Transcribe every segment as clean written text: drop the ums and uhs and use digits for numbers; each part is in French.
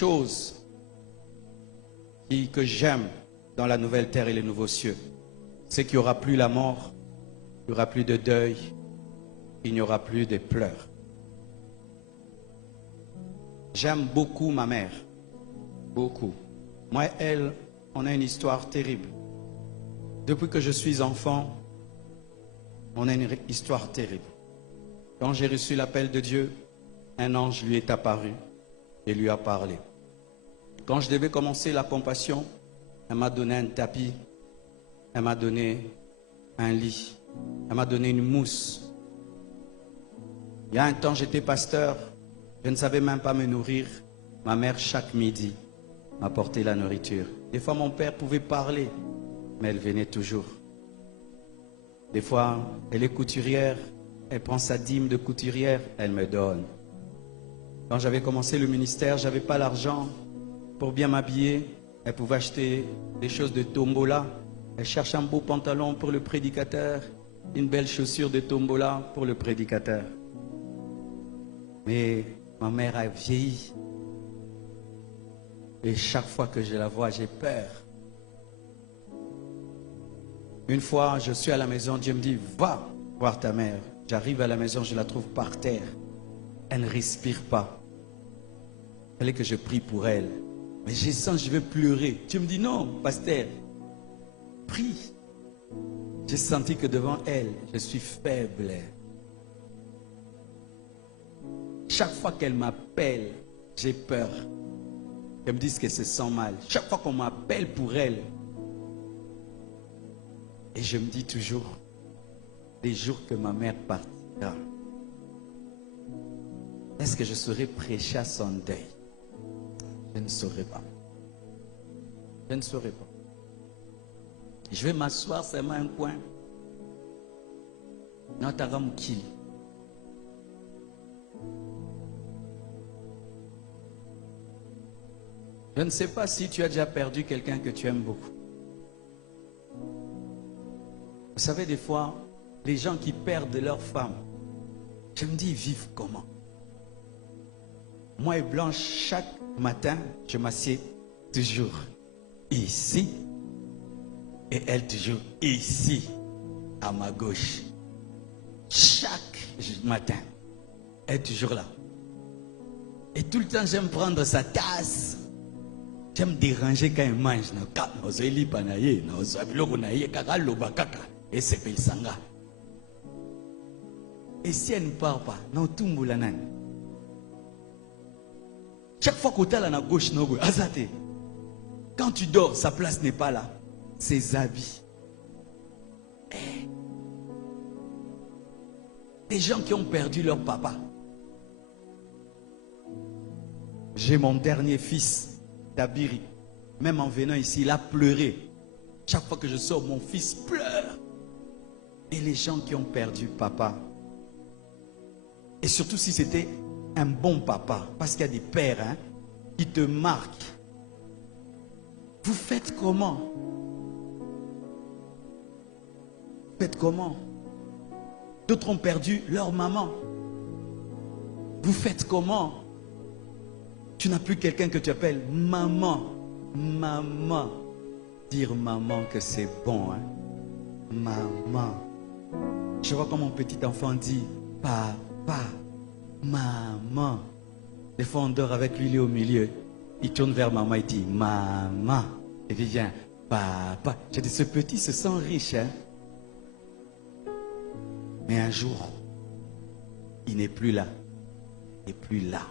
choses que j'aime dans la nouvelle terre et les nouveaux cieux, c'est qu'il n'y aura plus la mort, il n'y aura plus de deuil, il n'y aura plus de pleurs. J'aime beaucoup ma mère, beaucoup. Moi et elle, on a une histoire terrible. Depuis que je suis enfant, on a une histoire terrible. Quand j'ai reçu l'appel de Dieu, un ange lui est apparu et lui a parlé. Quand je devais commencer la compassion, elle m'a donné un tapis, elle m'a donné un lit, elle m'a donné une mousse. Il y a un temps, j'étais pasteur, je ne savais même pas me nourrir. Ma mère, chaque midi, m'apportait la nourriture. Des fois, mon père pouvait parler, mais elle venait toujours. Des fois, elle est couturière, elle prend sa dîme de couturière, elle me donne. Quand j'avais commencé le ministère, je n'avais pas l'argent pour bien m'habiller. Elle pouvait acheter des choses de tombola. Elle cherche un beau pantalon pour le prédicateur, une belle chaussure de tombola pour le prédicateur. Mais ma mère a vieilli. Et chaque fois que je la vois, j'ai peur. Une fois, je suis à la maison, Dieu me dit, va voir ta mère. J'arrive à la maison, je la trouve par terre. Elle ne respire pas. Il fallait que je prie pour elle. Mais je sens, je vais pleurer. Dieu me dit, non, pasteur, prie. J'ai senti que devant elle, je suis faible. Chaque fois qu'elle m'appelle, j'ai peur. Elle me dit qu'elle se sent mal. Chaque fois qu'on m'appelle pour elle, et je me dis toujours, les jours que ma mère partira, est-ce que je saurais prêcher à son deuil? Je ne saurais pas. Je ne saurais pas. Je vais m'asseoir seulement un coin. Nataramukili. Je ne sais pas si tu as déjà perdu quelqu'un que tu aimes beaucoup. Vous savez, des fois, les gens qui perdent leur femme, je me dis, ils vivent comment? Moi et Blanche, chaque matin, je m'assieds toujours ici et elle toujours ici, à ma gauche. Chaque matin, elle est toujours là. Et tout le temps, j'aime prendre sa tasse. J'aime déranger quand elle mange. Et si elle ne part pas, chaque fois que tu es à la gauche, quand tu dors, sa place n'est pas là. Ses habits. Des gens qui ont perdu leur papa. J'ai mon dernier fils, Dabiri. Même en venant ici, il a pleuré. Chaque fois que je sors, mon fils pleure. Et les gens qui ont perdu papa. Et surtout si c'était un bon papa. Parce qu'il y a des pères qui te marquent. Vous faites comment? Vous faites comment? D'autres ont perdu leur maman. Vous faites comment? Tu n'as plus quelqu'un que tu appelles maman. Maman. Dire maman que c'est bon. Maman. Je vois comme mon petit enfant dit papa, maman. Des fois on dort avec lui, il est au milieu. Il tourne vers maman, il dit maman. Et il vient papa. J'ai dit ce petit se sent riche. Mais un jour, il n'est plus là. Il n'est plus là.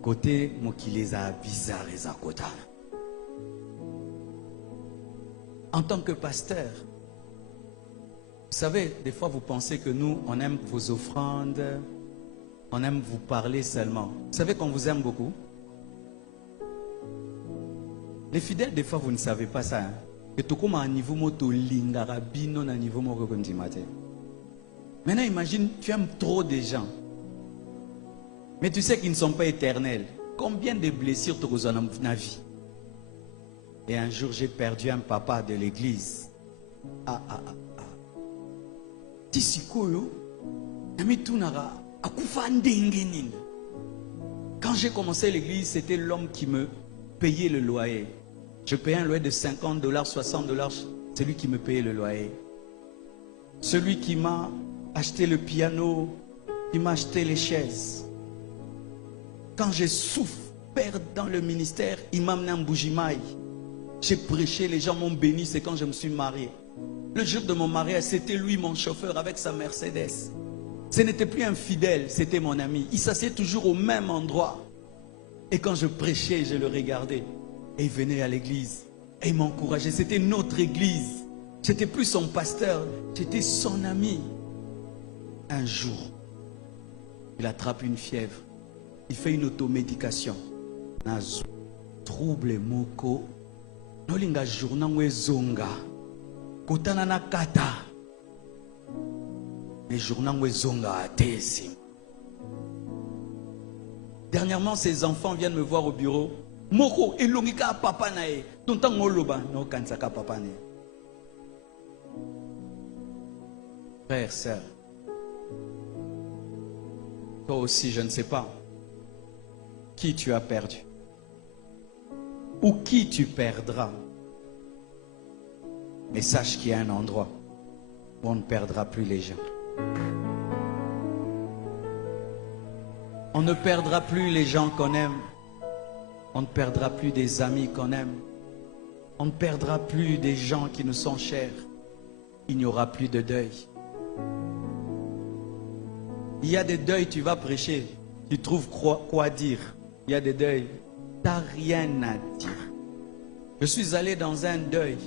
Côté Mokileza bizarre les akota. En tant que pasteur, vous savez, des fois vous pensez que nous, on aime vos offrandes, on aime vous parler seulement. Vous savez qu'on vous aime beaucoup. Les fidèles, des fois, vous ne savez pas ça. Que tout comme un niveau moto lingarabino na niveau moko matin. Maintenant, imagine, tu aimes trop des gens. Mais tu sais qu'ils ne sont pas éternels. Combien de blessures tu as dans ta vie? Et un jour, j'ai perdu un papa de l'église. Tisikoyo, nami tunara Quand j'ai commencé l'église, c'était l'homme qui me payait le loyer. Je payais un loyer de $50, $60. C'est lui qui me payait le loyer. Celui qui m'a acheté le piano, qui m'a acheté les chaises. Quand j'ai souffert dans le ministère, il m'a amené en Bougimaï. J'ai prêché, les gens m'ont béni, c'est quand je me suis marié. Le jour de mon mariage, c'était lui mon chauffeur avec sa Mercedes. Ce n'était plus un fidèle, c'était mon ami. Il s'asseyait toujours au même endroit. Et quand je prêchais, je le regardais. Et il venait à l'église. Et il m'encourageait. C'était notre église. J'étais plus son pasteur, j'étais son ami. Un jour, il attrape une fièvre. Il fait une automédication. Trouble moko. Nolinga journa zonga. Kotana na kata. Mais journa zonga atesi. Dernièrement, ses enfants viennent me voir au bureau. Moko elongika papa nae. Tonta ngoloba no kansaka papa nae. Frère, sœur, toi aussi, je ne sais pas qui tu as perdu ou qui tu perdras. Mais sache qu'il y a un endroit où on ne perdra plus les gens. On ne perdra plus les gens qu'on aime. On ne perdra plus des amis qu'on aime. On ne perdra plus des gens qui nous sont chers. Il n'y aura plus de deuil. Il y a des deuils, tu vas prêcher, tu trouves quoi dire. Il y a des deuils, tu n'as rien à dire. Je suis allé dans un deuil.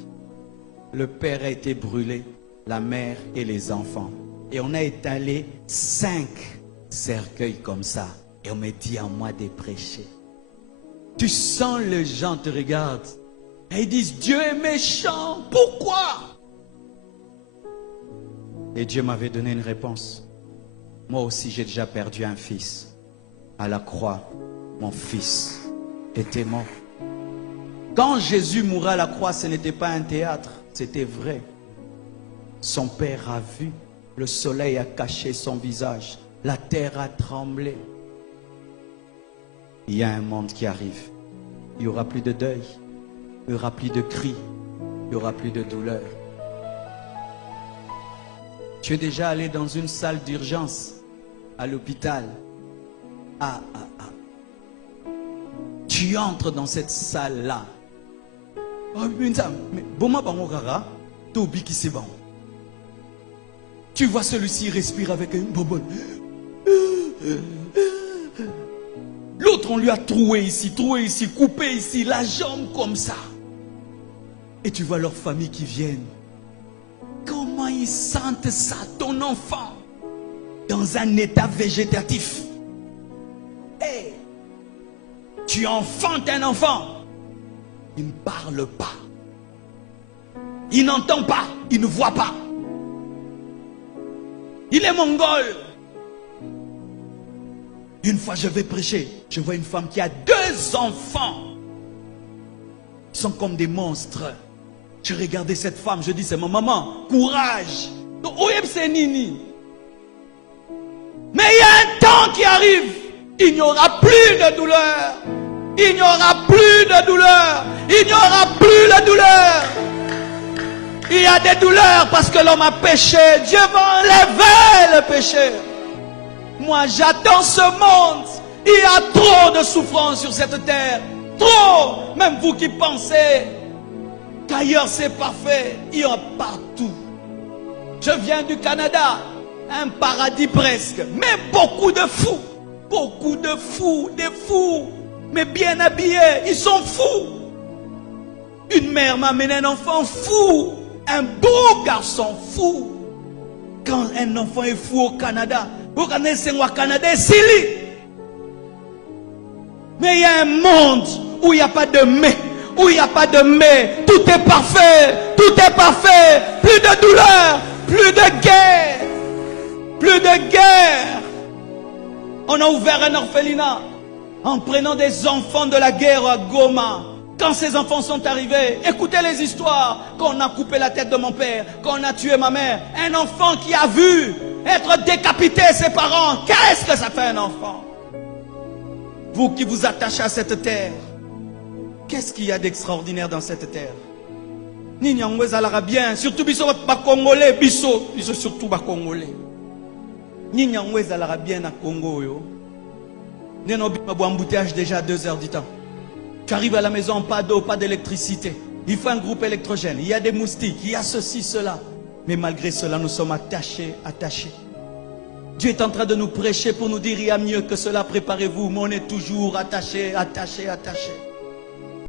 Le père a été brûlé, la mère et les enfants. Et on a étalé 5 cercueils comme ça. Et on me dit à moi de prêcher. Tu sens les gens te regardent. Et ils disent, Dieu est méchant, pourquoi? Et Dieu m'avait donné une réponse. Moi aussi, j'ai déjà perdu un fils. À la croix, mon fils était mort. Quand Jésus mourait à la croix, ce n'était pas un théâtre, c'était vrai. Son père a vu, le soleil a caché son visage, la terre a tremblé. Il y a un monde qui arrive. Il n'y aura plus de deuil, il n'y aura plus de cris, il n'y aura plus de douleur. Tu es déjà allé dans une salle d'urgence à l'hôpital. Tu entres dans cette salle-là. Tu vois celui-ci respirer avec une bonbonne. L'autre, on lui a troué ici, coupé ici, la jambe comme ça. Et tu vois leur famille qui viennent. Comment ils sentent ça, ton enfant, dans un état végétatif? Hey, tu enfantes un enfant. Il ne parle pas. Il n'entend pas. Il ne voit pas. Il est mongol. Une fois je vais prêcher, je vois une femme qui a 2 enfants. Ils sont comme des monstres. Je regardais cette femme, je dis, c'est ma maman, courage. Mais il y a un temps qui arrive, il n'y aura plus de douleur. Il n'y aura plus de douleur. Il n'y aura plus de douleur. Il y a des douleurs parce que l'homme a péché. Dieu va enlever le péché. Moi, j'attends ce monde. Il y a trop de souffrance sur cette terre. Trop. Même vous qui pensez qu'ailleurs c'est parfait, il y en a partout. Je viens du Canada, un paradis presque, mais beaucoup de fous, des fous, mais bien habillés, ils sont fous. Une mère m'a amené un enfant fou, un beau garçon fou. Quand un enfant est fou au Canada, au Canada, c'est mais il y a un monde où il n'y a pas de mais. Où il n'y a pas de mais, tout est parfait, plus de douleur, plus de guerre, On a ouvert un orphelinat en prenant des enfants de la guerre à Goma. Quand ces enfants sont arrivés, écoutez les histoires, qu'on a coupé la tête de mon père, qu'on a tué ma mère, un enfant qui a vu Être décapité, ses parents, qu'est-ce que ça fait un enfant? Vous qui vous attachez à cette terre, qu'est-ce qu'il y a d'extraordinaire dans cette terre? Ni nyangwe zalara bien, surtout biso ba Congolais, biso surtout ba Congolais. Ni nyangwe zalara bien à Congo yo. Neno bi ba embouteillage déjà 2 heures du temps. Tu arrives à la maison, pas d'eau, pas d'électricité. Il faut un groupe électrogène, il y a des moustiques, il y a ceci, cela. Mais malgré cela, nous sommes attachés. Dieu est en train de nous prêcher pour nous dire il y a mieux que cela, préparez-vous. Mais on est toujours attachés.